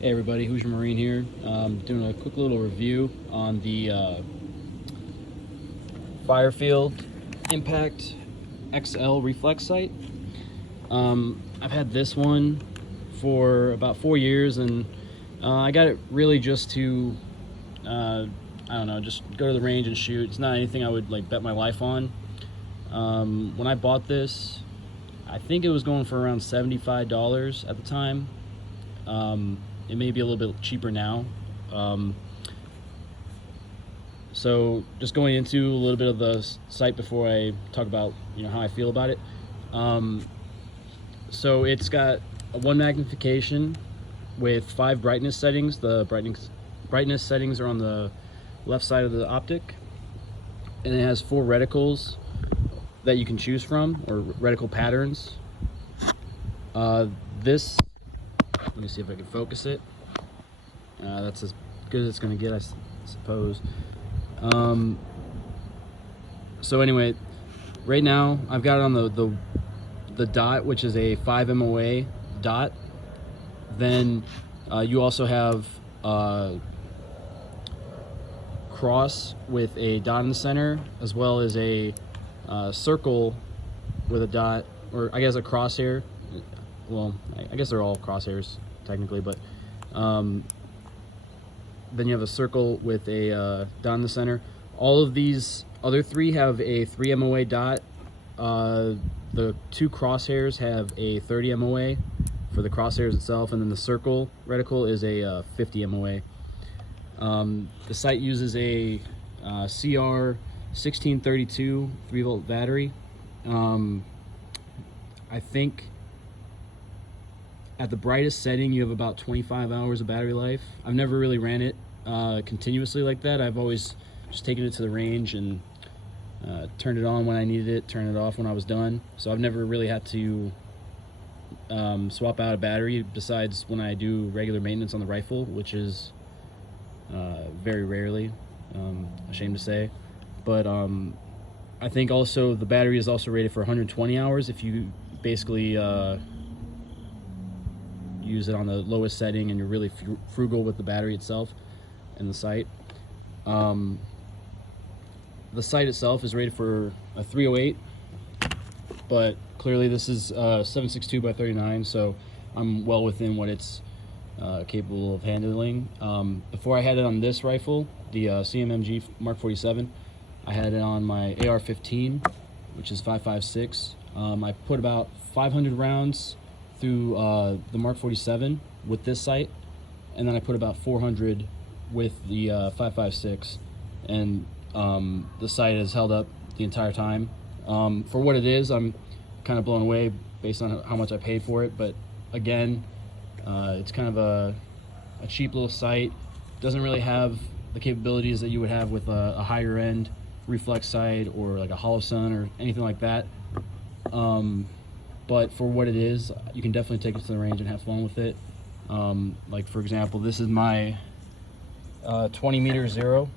Hey everybody, Who's Your Marine here. Doing a quick little review on the Firefield Impact XL Reflex sight. I've had this one for about 4 years, and I got it really just to, I don't know, just go to the range and shoot. It's not anything I would like bet my life on. When I bought this, I think it was going for around $75 at the time. It may be a little bit cheaper now. So just going into a little bit of the site before I talk about how I feel about it. So it's got a 1 magnification with 5 brightness settings. The brightness settings are on the left side of the optic, and it has 4 reticles that you can choose from, or reticle patterns. Let me see if I can focus it. That's as good as it's going to get, I suppose. So anyway, right now I've got it on the dot, which is a 5 MOA dot. Then you also have cross with a dot in the center, as well as a circle with a dot, or I guess a crosshair. Well, I guess they're all crosshairs technically, but then you have a circle with a dot in the center. All of these other 3 have a 3 MOA dot. The 2 crosshairs have a 30 MOA for the crosshairs itself, and then the circle reticle is a 50 MOA. The sight uses a CR 1632 3-volt battery. I think at the brightest setting you have about 25 hours of battery life. I've never really ran it continuously like that. I've always just taken it to the range and turned it on when I needed it, turned it off when I was done. So I've never really had to swap out a battery, besides when I do regular maintenance on the rifle, which is very rarely, ashamed to say. But I think also the battery is also rated for 120 hours if you basically use it on the lowest setting and you're really frugal with the battery itself and the sight. The sight itself is rated for a 308, but clearly this is 7.62 by 39, so I'm well within what it's capable of handling. Before I had it on this rifle, the CMMG Mark 47, I had it on my AR-15, which is 5.56. I put about 500 rounds through the Mark 47 with this sight, and then I put about 400 with the 5.56, and the sight has held up the entire time. For what it is, I'm kind of blown away based on how much I paid for it, but again, it's kind of a cheap little sight. Doesn't really have the capabilities that you would have with a higher end reflex sight or like a hollow sun or anything like that. But for what it is, you can definitely take it to the range and have fun with it. Like for example, this is my 20 meter zero.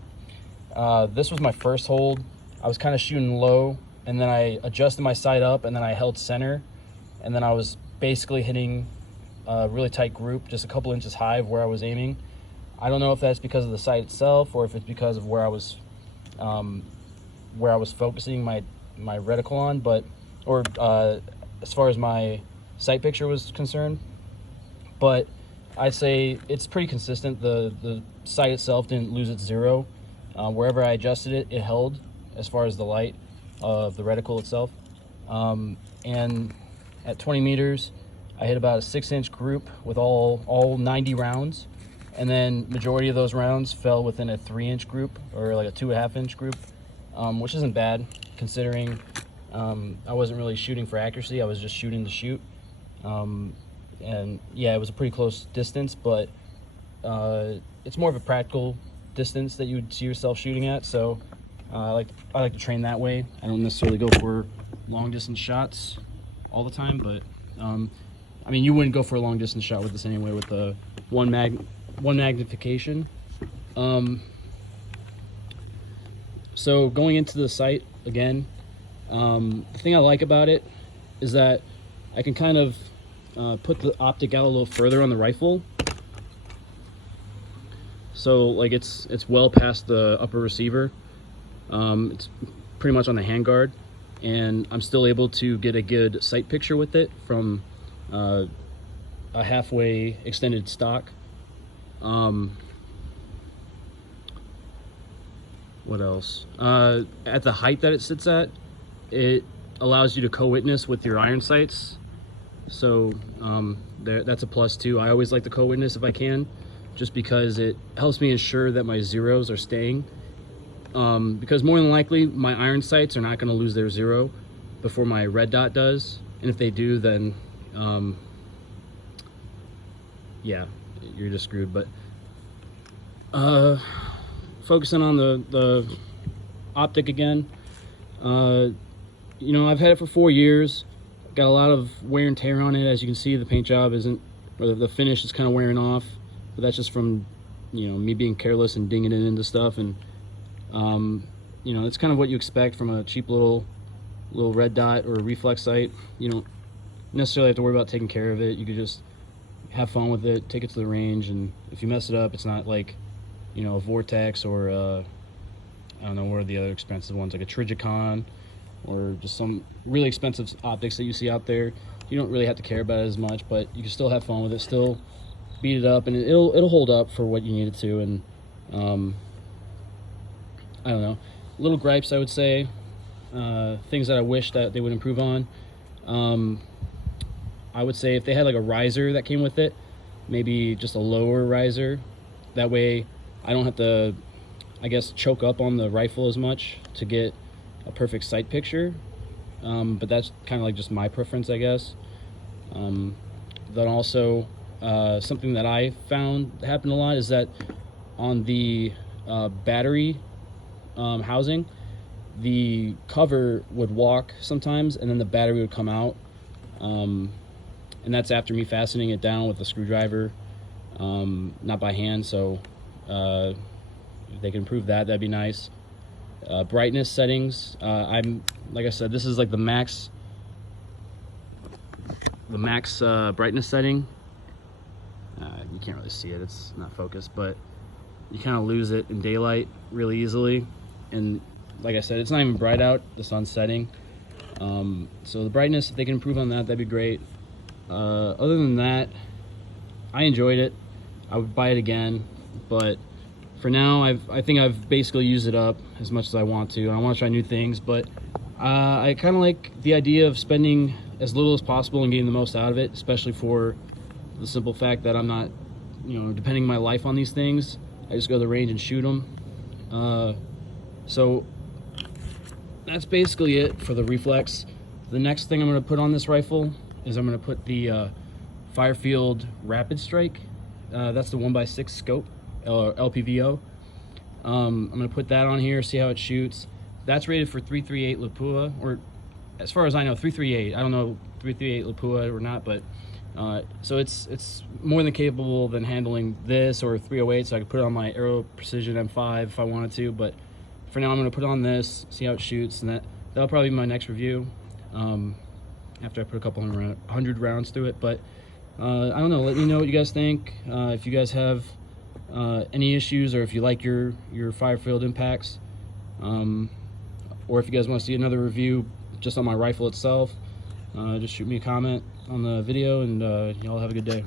This was my first hold. I was kind of shooting low, and then I adjusted my sight up, and then I held center, and then I was basically hitting a really tight group, just a couple inches high of where I was aiming. I don't know if that's because of the sight itself, or if it's because of where I was focusing my reticle on, but as far as my sight picture was concerned. But I'd say it's pretty consistent. The sight itself didn't lose its zero. Wherever I adjusted it, it held as far as the light of the reticle itself. And at 20 meters, I hit about a 6-inch group with all 90 rounds. And then majority of those rounds fell within a 3-inch group, or like a 2.5-inch group, which isn't bad considering I wasn't really shooting for accuracy. I was just shooting to shoot. And yeah, it was a pretty close distance, but it's more of a practical distance that you would see yourself shooting at. So I like to train that way. I don't necessarily go for long distance shots all the time, but I mean, you wouldn't go for a long distance shot with this anyway, with the one magnification. So going into the sight again, the thing I like about it is that I can kind of put the optic out a little further on the rifle, so like it's well past the upper receiver. It's pretty much on the handguard, and I'm still able to get a good sight picture with it from a halfway extended stock. What else? At the height that it sits at, it allows you to co-witness with your iron sights, so that's a plus too. I always like to co-witness if I can, just because it helps me ensure that my zeros are staying, because more than likely my iron sights are not going to lose their zero before my red dot does, and if they do, then yeah, you're just screwed. But focusing on the optic again, you know, I've had it for 4 years. Got a lot of wear and tear on it. As you can see, the paint job isn't, or the finish is kind of wearing off, but that's just from, you know, me being careless and dinging it into stuff. And you know, it's kind of what you expect from a cheap little red dot or a reflex sight. You don't necessarily have to worry about taking care of it. You could just have fun with it, take it to the range, and if you mess it up, it's not like, you know, a Vortex or I don't know, what are the other expensive ones, like a Trigicon or just some really expensive optics that you see out there. You don't really have to care about it as much, but you can still have fun with it, still beat it up, and it'll hold up for what you need it to. And I don't know, little gripes I would say, things that I wish that they would improve on. I would say if they had like a riser that came with it, maybe just a lower riser, that way I don't have to, I guess, choke up on the rifle as much to get a perfect sight picture. But that's kind of like just my preference, I guess. Then also something that I found happened a lot is that on the battery housing, the cover would walk sometimes, and then the battery would come out, and that's after me fastening it down with a screwdriver, not by hand. So if they can improve that, that'd be nice. Brightness settings, I'm, like I said, this is like the max brightness setting. You can't really see it, it's not focused, but you kind of lose it in daylight really easily. And like I said, it's not even bright out, the sun's setting. So the brightness, if they can improve on that, that'd be great. Other than that, I enjoyed it. I would buy it again, but for now, I think I've basically used it up as much as I want to. I want to try new things, but I kind of like the idea of spending as little as possible and getting the most out of it, especially for the simple fact that I'm not, you know, depending my life on these things. I just go to the range and shoot them. So that's basically it for the Reflex. The next thing I'm going to put on this rifle is I'm going to put the Firefield Rapid Strike. That's the 1x6 scope, or LPVO. I'm going to put that on here, see how it shoots. That's rated for 338 Lapua, or as far as I know, 338. I don't know 338 Lapua or not, but so it's more than capable than handling this or 308, so I could put it on my Aero Precision M5 if I wanted to. But for now, I'm going to put it on this, see how it shoots, and that'll probably be my next review after I put a couple hundred rounds through it. But I don't know, let me know what you guys think. If you guys have any issues, or if you like your Firefield Impacts, or if you guys want to see another review just on my rifle itself, just shoot me a comment on the video, and y'all have a good day.